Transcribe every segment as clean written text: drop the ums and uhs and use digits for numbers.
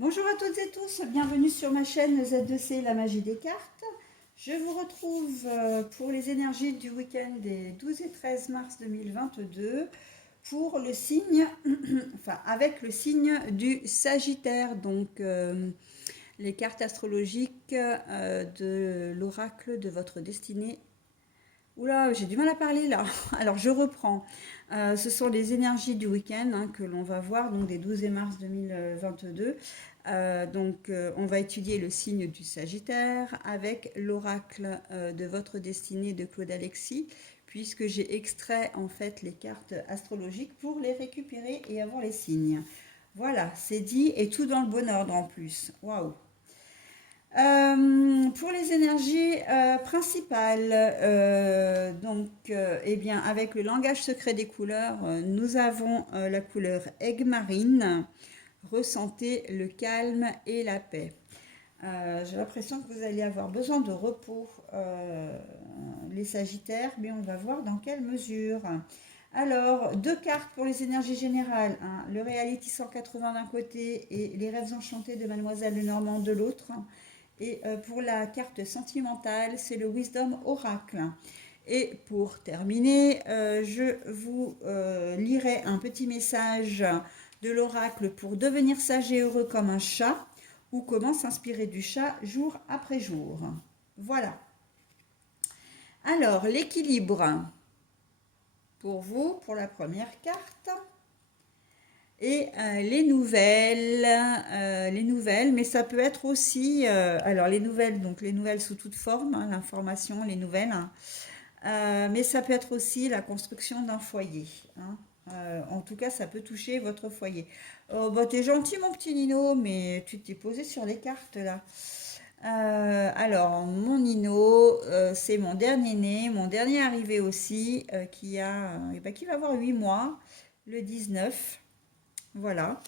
Bonjour à toutes et tous, bienvenue sur ma chaîne Z2C, la magie des cartes. Je vous retrouve pour les énergies du week-end des 12 et 13 mars 2022 pour le signe, avec le signe du Sagittaire, donc les cartes astrologiques de l'oracle de votre destinée. Oula, j'ai du mal à parler là. Alors je reprends. Ce sont les énergies du week-end que l'on va voir, donc des 12 et mars 2022. On va étudier le signe du Sagittaire avec l'oracle de votre destinée de Claude Alexis, puisque j'ai extrait en fait les cartes astrologiques pour les récupérer et avoir les signes. Voilà, c'est dit et tout dans le bon ordre en plus. Waouh! Pour les énergies principales, eh bien, avec le langage secret des couleurs, nous avons la couleur aigue marine. Ressentez le calme et la paix. J'ai l'impression que vous allez avoir besoin de repos, les Sagittaires, mais on va voir dans quelle mesure. Alors, deux cartes pour les énergies générales, le Reality 180 d'un côté et les rêves enchantés de Mademoiselle Lenormand de l'autre. Et pour la carte sentimentale, c'est le Wisdom Oracle. Et pour terminer, je vous lirai un petit message de l'oracle pour devenir sage et heureux comme un chat, ou comment s'inspirer du chat jour après jour. Voilà. Alors, l'équilibre pour vous, pour la première carte. Et les nouvelles, mais ça peut être aussi, alors les nouvelles, donc les nouvelles sous toute forme, l'information, les nouvelles, mais ça peut être aussi la construction d'un foyer. En tout cas, ça peut toucher votre foyer. Oh, bah, t'es gentil, mon petit Nino, mais tu t'es posé sur les cartes là. Alors, mon Nino, c'est mon dernier né, mon dernier arrivé aussi, qui va avoir 8 mois, le 19. Voilà.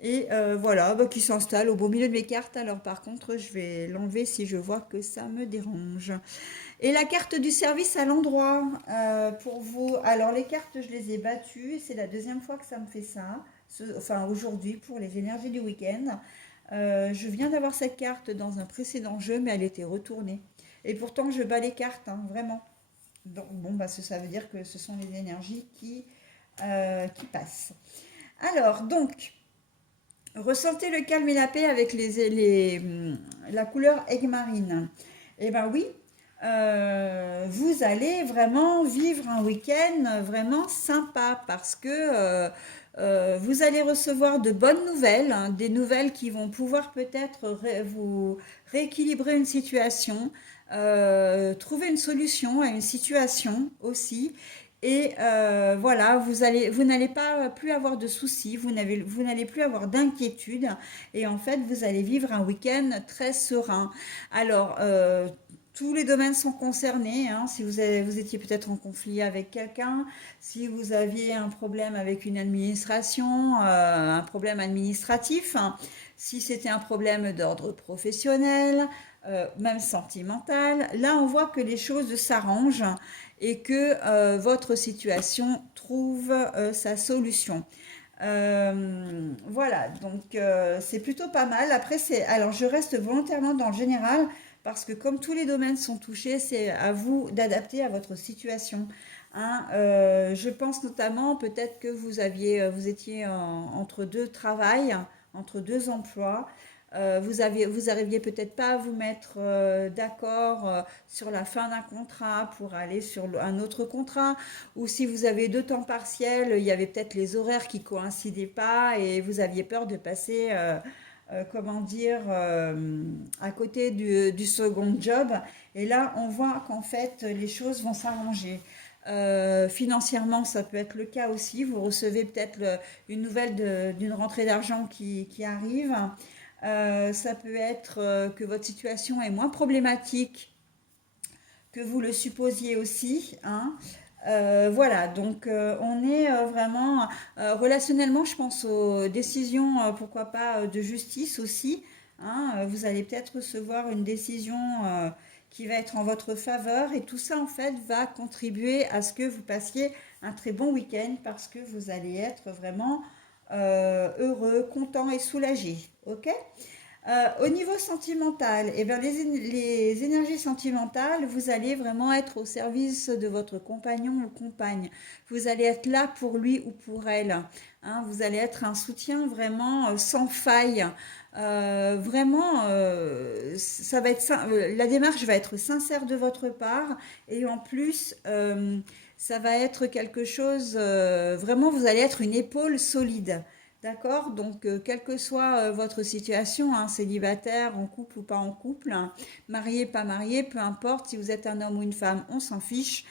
Et voilà, bah, qui s'installe au beau milieu de mes cartes. Alors par contre, je vais l'enlever si je vois que ça me dérange. Et la carte du service à l'endroit pour vous. Alors les cartes, je les ai battues. Et c'est la deuxième fois que ça me fait ça. Aujourd'hui pour les énergies du week-end. Je viens d'avoir cette carte dans un précédent jeu, mais elle était retournée. Et pourtant, je bats les cartes, vraiment. Donc bon, bah, ça veut dire que ce sont les énergies qui passent. Alors, donc, ressentez le calme et la paix avec la couleur aigue marine. Eh bien oui, vous allez vraiment vivre un week-end vraiment sympa parce que vous allez recevoir de bonnes nouvelles, des nouvelles qui vont pouvoir peut-être vous rééquilibrer une situation, trouver une solution à une situation aussi. Et voilà, vous n'allez pas plus avoir de soucis, vous n'allez plus avoir d'inquiétude, et en fait, vous allez vivre un week-end très serein. Alors, tous les domaines sont concernés. Si vous étiez peut-être en conflit avec quelqu'un, si vous aviez un problème avec une administration, un problème administratif, si c'était un problème d'ordre professionnel, même sentimental, là on voit que les choses s'arrangent et que votre situation trouve sa solution. Voilà, donc c'est plutôt pas mal. Après, alors je reste volontairement dans le général parce que comme tous les domaines sont touchés, c'est à vous d'adapter à votre situation. Je pense notamment peut-être que vous étiez entre deux travails, entre deux emplois. Vous arriviez peut-être pas à vous mettre d'accord sur la fin d'un contrat pour aller sur un autre contrat, ou si vous avez deux temps partiels, il y avait peut-être les horaires qui coïncidaient pas et vous aviez peur de passer, comment dire, à côté du second job. Et là, on voit qu'en fait, les choses vont s'arranger. Financièrement, ça peut être le cas aussi. Vous recevez peut-être une nouvelle d'une rentrée d'argent qui arrive. Ça peut être que votre situation est moins problématique que vous le supposiez aussi. Voilà, donc on est vraiment relationnellement, je pense aux décisions, pourquoi pas, de justice aussi. Vous allez peut-être recevoir une décision qui va être en votre faveur et tout ça en fait va contribuer à ce que vous passiez un très bon week-end parce que vous allez être vraiment heureux, content et soulagé. Ok? Au niveau sentimental, eh bien, les énergies sentimentales, vous allez vraiment être au service de votre compagnon ou compagne. Vous allez être là pour lui ou pour elle. Hein, vous allez être un soutien vraiment sans faille. Vraiment, ça va être la démarche va être sincère de votre part et en plus, ça va être quelque chose, vraiment, vous allez être une épaule solide. D'accord? Donc, quelle que soit votre situation, hein, célibataire, en couple ou pas en couple, hein, marié, pas marié, peu importe, si vous êtes un homme ou une femme, on s'en fiche,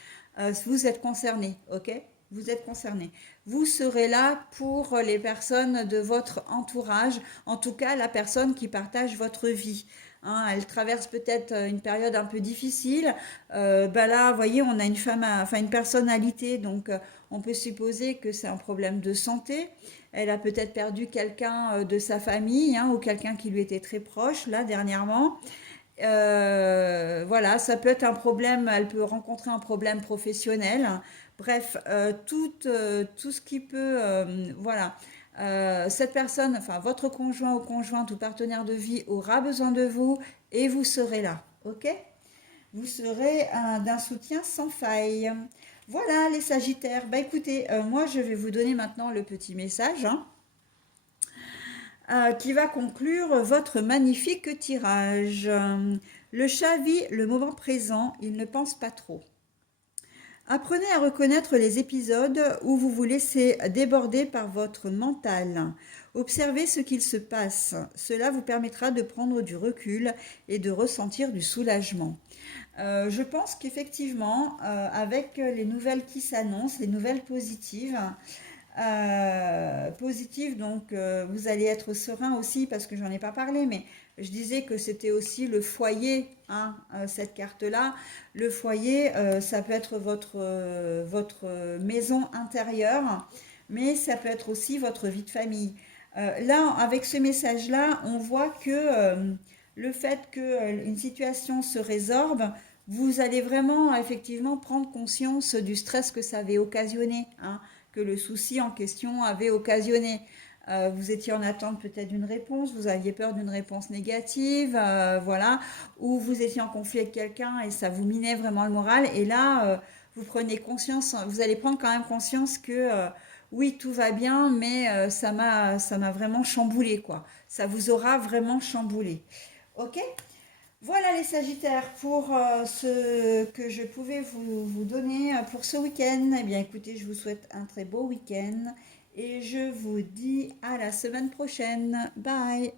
vous êtes concerné, ok? Vous êtes concerné. Vous serez là pour les personnes de votre entourage, en tout cas la personne qui partage votre vie. Hein, elle traverse peut-être une période un peu difficile. Ben là, vous voyez, on a une femme, enfin une personnalité, donc on peut supposer que c'est un problème de santé. Elle a peut-être perdu quelqu'un de sa famille, hein, ou quelqu'un qui lui était très proche, là, dernièrement. Voilà, ça peut être un problème, elle peut rencontrer un problème professionnel. Bref, tout ce qui peut, voilà. Cette personne, enfin votre conjoint ou conjointe ou partenaire de vie aura besoin de vous et vous serez là, ok? Vous serez d'un soutien sans faille. Voilà les Sagittaires. Bah écoutez, moi je vais vous donner maintenant le petit message, hein, qui va conclure votre magnifique tirage. Le chat vit le moment présent, il ne pense pas trop. Apprenez à reconnaître les épisodes où vous vous laissez déborder par votre mental. Observez ce qu'il se passe. Cela vous permettra de prendre du recul et de ressentir du soulagement. Je pense qu'effectivement, avec les nouvelles qui s'annoncent, les nouvelles positives, donc vous allez être serein aussi parce que j'en ai pas parlé, mais je disais que c'était aussi le foyer, hein, cette carte-là. Le foyer, ça peut être votre maison intérieure, mais ça peut être aussi votre vie de famille. Là, avec ce message-là, on voit que le fait qu'une situation se résorbe, vous allez vraiment effectivement prendre conscience du stress que ça avait occasionné, hein, que le souci en question avait occasionné. Vous étiez en attente peut-être d'une réponse, vous aviez peur d'une réponse négative, voilà, ou vous étiez en conflit avec quelqu'un et ça vous minait vraiment le moral. Et là, vous prenez conscience, vous allez prendre quand même conscience que oui, tout va bien, mais ça m'a vraiment chamboulé, quoi. Ça vous aura vraiment chamboulé. Ok? Voilà les Sagittaires pour ce que je pouvais vous donner pour ce week-end. Eh bien écoutez, je vous souhaite un très beau week-end et je vous dis à la semaine prochaine. Bye!